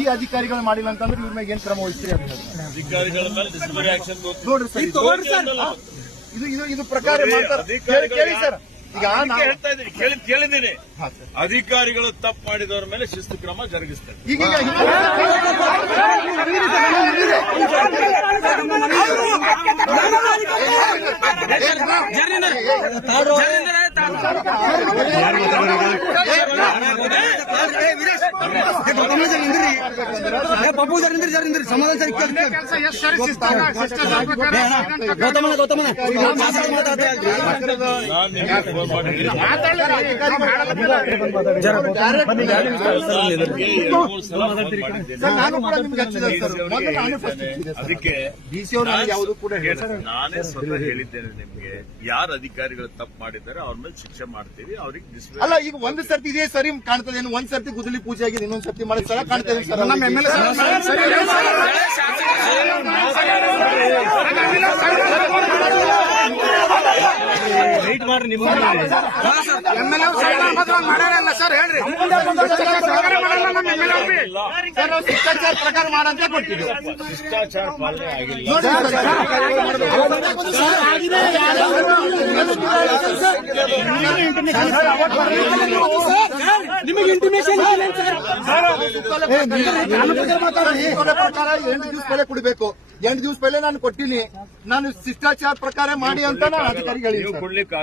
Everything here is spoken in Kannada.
ಈ ಅಧಿಕಾರಿಗಳು ಮಾಡಿಲ್ಲ ಅಂತಂದ್ರೆ ಇವ್ರ ಮೇಲೆ ಏನ್ ಕ್ರಮ ವಹಿಸ್ತೀರಿ ಅಂತ ಅಧಿಕಾರಿಗಳ ಮೇಲೆ ಡಿಸಿಪ್ಲಿನರಿ ಆಕ್ಷನ್ ನೋಡ್ರಿ ಸರ್, ಇದು ಪ್ರಕಾರ ಮಾಡ್ತಾರೆ. ಕೇಳಿ ಸರ್, ಈಗ ನಾವು ಹೇಳ್ತಾ ಇದ್ದೀನಿ, ಕೇಳಿದ್ದೀನಿ. ಅಧಿಕಾರಿಗಳು ತಪ್ಪು ಮಾಡಿದವರ ಮೇಲೆ ಶಿಸ್ತು ಕ್ರಮ ಜರುಗಿಸ್ತಾರೆ. ಈಗ ನಾನು ಕೂಡ ನಿಮ್ಗೆ ಹಚ್ಚಿದೆ ಸರ್, ಮೊದಲು ನಾನೇ ಫಸ್ಟ್ ಹಚ್ಚಿದೆ. ಅದಕ್ಕೆ ಡಿಸಿ ಅವರು ಯಾವುದು ಕೂಡ ನಾನೇ ಸ್ವತಃ ಹೇಳಿದ್ದೇನೆ ನಿಮ್ಗೆ, ಯಾರು ಅಧಿಕಾರಿಗಳು ತಪ್ಪು ಮಾಡಿದ್ದಾರೆ ಅವ್ರ ಮೇಲೆ ಶಿಕ್ಷೆ ಮಾಡ್ತೀವಿ. ಅವ್ರಿಗೆ ಅಲ್ಲ, ಈಗ ಒಂದ್ ಸರ್ತಿ ಇದೇ ಸರಿ ಕಾಣ್ತದೆ, ಒಂದ್ ಸರ್ತಿ ಗುದ್ದಲಿ ಪೂಜೆ ಆಗಿದೆ, ಇನ್ನೊಂದ್ ಸರ್ತಿ ಮಾಡಿದ ಸಲ ಕಾಣ್ತದೆ ಸರ್. ನಮ್ಮ ಎಮ್ ಎಲ್ ವೆಯ್ಟ್ ಮಾಡ್ರಿ, ನಿಮ್ಗೆ ಸರ್ ಹೇಳ್ರಿ, ಶಿಷ್ಟಾಚಾರ ಪ್ರಕಾರ ಮಾಡಂತ ಕೊಟ್ಟಿದ್ದು. ಶಿಷ್ಟಾಚಾರ ಪಾಲನೆ ಆಗಿಲ್ಲ. ನಿಮಗೆ ಇಂಟಿಮೇಷನ್ ಪ್ರಕಾರ 8 ದಿವಸ ಪೆಲೆ ಕೊಡಬೇಕು. 8 ದಿವಸ ಪೆಲೆ ನಾನು ಕೊಟ್ಟಿನಿ. ನಾನು ಶಿಷ್ಟಾಚಾರ ಪ್ರಕಾರ ಮಾಡಿ ಅಂತ ನಾನು ಅಧಿಕಾರಿಗಳಿಗೆ ನೀವು ಕೊಡ್ಲಿಕ್ಕೆ